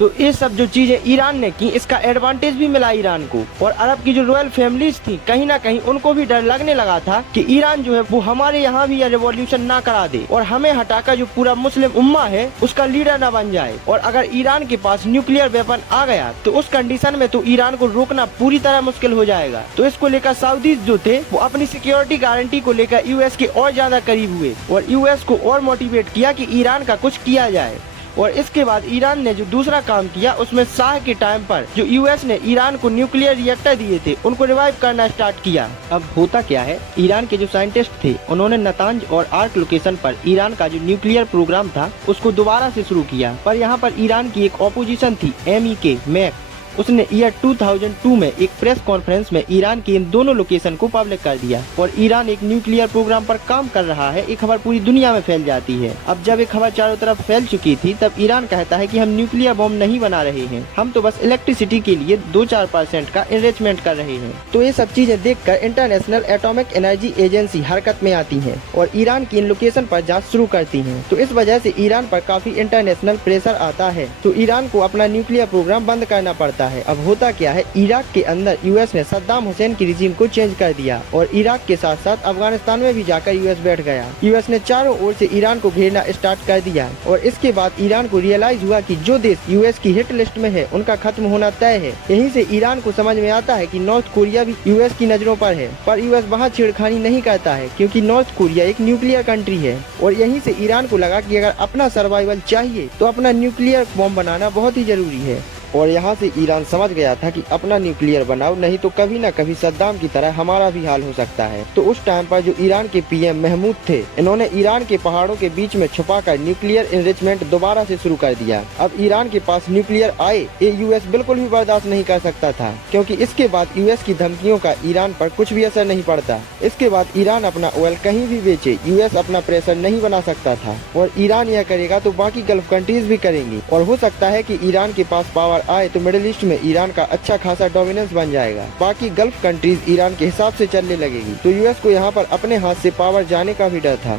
तो ये सब जो चीजें ईरान ने की, इसका एडवांटेज भी मिला ईरान को। और अरब की जो रॉयल फैमिलीज थी, कहीं ना कहीं उनको भी डर लगने लगा था कि ईरान जो है वो हमारे यहाँ भी यह रिवॉल्यूशन ना करा दे और हमें हटाकर जो पूरा मुस्लिम उम्मा है उसका लीडर न बन जाए। और अगर ईरान के पास न्यूक्लियर वेपन आ गया तो उस कंडीशन में तो ईरान को रोकना पूरी तरह मुश्किल हो जाएगा। तो इसको लेकर सऊदीज जो थे वो अपनी सिक्योरिटी गारंटी को लेकर यूएस के और ज्यादा करीब हुए और यूएस को और मोटिवेट किया कि ईरान का कुछ किया जाए। और इसके बाद ईरान ने जो दूसरा काम किया, उसमें शाह के टाइम पर जो यूएस ने ईरान को न्यूक्लियर रिएक्टर दिए थे उनको रिवाइव करना स्टार्ट किया। अब होता क्या है, ईरान के जो साइंटिस्ट थे उन्होंने नतांज और आर्क लोकेशन पर ईरान का जो न्यूक्लियर प्रोग्राम था उसको दोबारा से शुरू किया। पर यहाँ पर ईरान की एक ऑपोजिशन थी, MEK मैक। उसने ईयर 2002 में एक प्रेस कॉन्फ्रेंस में ईरान की इन दोनों लोकेशन को पब्लिक कर दिया और ईरान एक न्यूक्लियर प्रोग्राम पर काम कर रहा है, ये खबर पूरी दुनिया में फैल जाती है। अब जब ये खबर चारों तरफ फैल चुकी थी तब ईरान कहता है कि हम न्यूक्लियर बॉम्ब नहीं बना रहे हैं, हम तो बस इलेक्ट्रिसिटी के लिए 2-4% का एनरिचमेंट कर रहे हैं। तो ये सब चीजें देखकर इंटरनेशनल एटॉमिक एनर्जी एजेंसी हरकत में आती है और ईरान की इन लोकेशन पर जाँच शुरू करती है। तो इस वजह से ईरान पर काफी इंटरनेशनल प्रेशर आता है, तो ईरान को अपना न्यूक्लियर प्रोग्राम बंद करना पड़ता है। अब होता क्या है, इराक के अंदर यूएस ने सद्दाम हुसैन की रिजीम को चेंज कर दिया और इराक के साथ साथ अफगानिस्तान में भी जाकर यूएस बैठ गया। यूएस ने चारों ओर से ईरान को घेरना स्टार्ट कर दिया और इसके बाद ईरान को रियलाइज हुआ कि जो देश यूएस की हिट लिस्ट में है उनका खत्म होना तय है। यहीं से ईरान को समझ में आता है कि नॉर्थ कोरिया भी यूएस की नजरों पर है, पर यूएस वहाँ छेड़खानी नहीं करता है क्योंकि नॉर्थ कोरिया एक न्यूक्लियर कंट्री है। और यहीं से ईरान को लगा कि अगर अपना सर्वाइवल चाहिए तो अपना न्यूक्लियर बॉम्ब बनाना बहुत ही जरूरी है। और यहाँ से ईरान समझ गया था कि अपना न्यूक्लियर बनाओ, नहीं तो कभी न कभी सद्दाम की तरह हमारा भी हाल हो सकता है। तो उस टाइम पर जो ईरान के PM महमूद थे, इन्होंने ईरान के पहाड़ों के बीच में छुपाकर न्यूक्लियर एनरिचमेंट दोबारा से शुरू कर दिया। अब ईरान के पास न्यूक्लियर आए, ये यूएस बिल्कुल भी बर्दाश्त नहीं कर सकता था क्योंकि इसके बाद यूएस की धमकियों का ईरान पर कुछ भी असर नहीं पड़ता। इसके बाद ईरान अपना ऑयल कहीं भी बेचे, यूएस अपना प्रेशर नहीं बना सकता था और ईरान यह करेगा तो बाकी गल्फ कंट्रीज भी करेंगी और हो सकता है कि ईरान के पास पावर आए तो मिडिल ईस्ट में ईरान का अच्छा खासा डोमिनेंस बन जाएगा। बाकी गल्फ कंट्रीज ईरान के हिसाब से चलने लगेगी। तो यूएस को यहाँ पर अपने हाथ से पावर जाने का भी डर था।